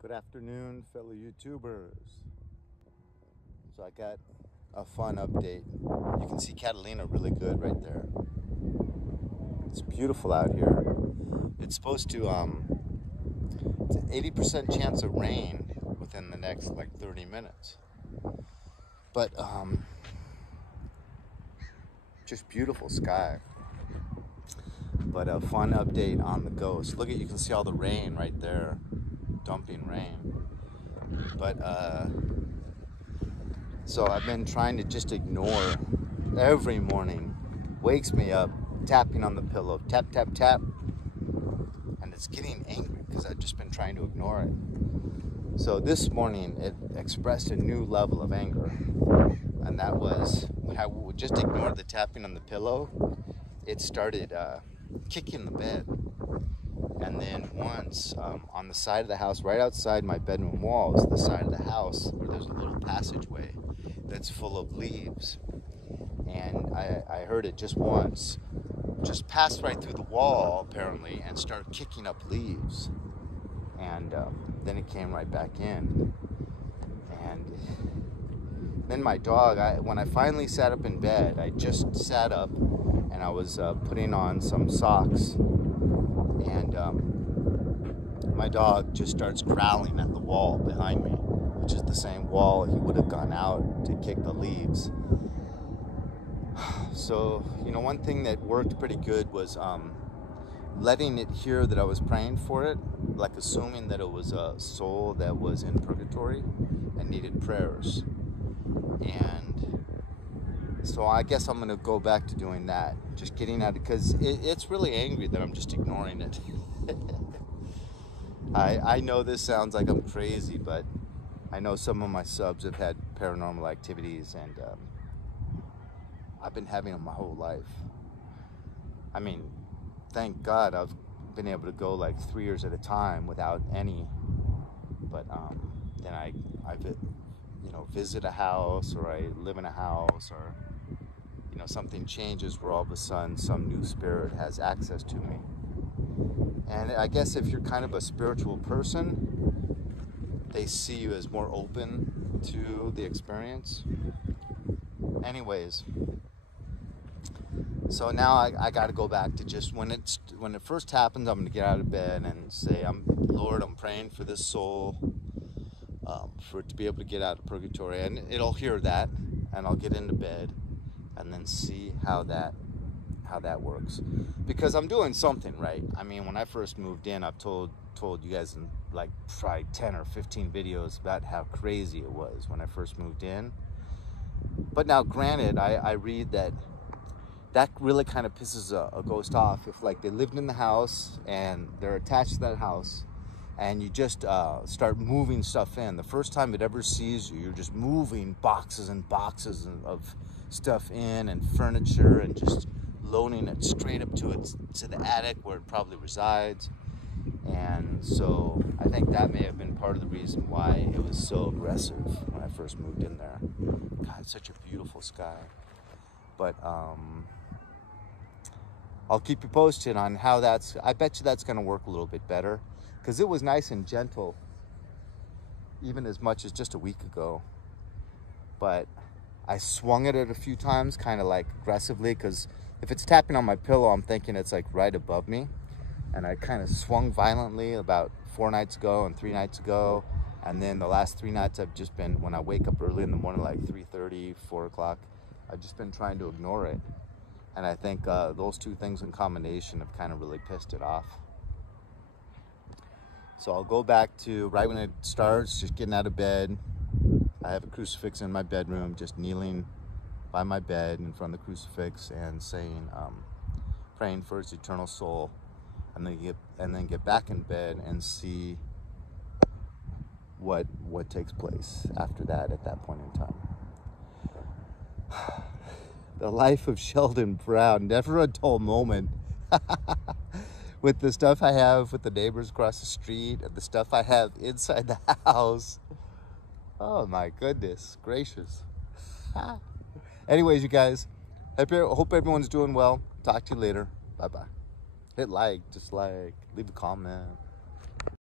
Good afternoon, fellow YouTubers. So I got a fun update. You can see Catalina really good right there. It's beautiful out here. It's supposed to, it's an 80% chance of rain within the next like 30 minutes. But, just beautiful sky. But a fun update on the Ghost. Look at, you can see all the rain right there. Dumping rain. But so I've been trying to just ignore every morning. Wakes me up, tapping on the pillow, tap, tap, tap. And it's getting angry because I've just been trying to ignore it. So this morning it expressed a new level of anger. And that was when I would just ignore the tapping on the pillow, it started kicking the bed. And then once on the side of the house, right outside my bedroom walls, the side of the house where there's a little passageway that's full of leaves. And I heard it just once, just pass right through the wall apparently and start kicking up leaves. And then it came right back in. And then my dog, when I finally sat up in bed, I just sat up and I was putting on some socks. And my dog just starts growling at the wall behind me, which is the same wall he would have gone out to kick the leaves. So, you know, one thing that worked pretty good was letting it hear that I was praying for it, like assuming that it was a soul that was in purgatory and needed prayers. And so I guess I'm going to go back to doing that, just getting at it, because it's really angry that I'm just ignoring it. I know this sounds like I'm crazy, but I know some of my subs have had paranormal activities, and I've been having them my whole life. I mean, thank God I've been able to go like 3 years at a time without any. But then I visit a house, or I live in a house, or something changes where all of a sudden some new spirit has access to me. And I guess if you're kind of a spiritual person, they see you as more open to the experience. Anyways, so now I got to go back to just when it first happens, I'm going to get out of bed and say, Lord, I'm praying for this soul, for it to be able to get out of purgatory, and it'll hear that, and I'll get into bed and then see how that works, because I'm doing something right. I mean, when I first moved in, I've told you guys in like probably 10 or 15 videos about how crazy it was when I first moved in. But now, granted, I read that really kind of pisses a ghost off if, like, they lived in the house and they're attached to that house, and you just start moving stuff in. The first time it ever sees you, you're just moving boxes and boxes of stuff in, and furniture, and just loading it straight up to the attic where it probably resides. And so I think that may have been part of the reason why it was so aggressive when I first moved in there. God, it's such a beautiful sky. But I'll keep you posted on how I bet you that's going to work a little bit better, because it was nice and gentle even as much as just a week ago. But I swung at it a few times, kind of like aggressively, because if it's tapping on my pillow, I'm thinking it's like right above me. And I kind of swung violently about 4 nights ago and 3 nights ago. And then the last 3 nights I've just been, when I wake up early in the morning, like 3:30, 4 o'clock, I've just been trying to ignore it. And I think those two things in combination have kind of really pissed it off. So I'll go back to right when it starts, just getting out of bed. I have a crucifix in my bedroom, just kneeling by my bed in front of the crucifix and saying, praying for its eternal soul, and then get back in bed and see what takes place after that, at that point in time. The life of Sheldon Brown, never a dull moment. With the stuff I have with the neighbors across the street, and the stuff I have inside the house. Oh my goodness gracious. Anyways, you guys, hope everyone's doing well. Talk to you later. Bye-bye. Hit like, dislike, leave a comment.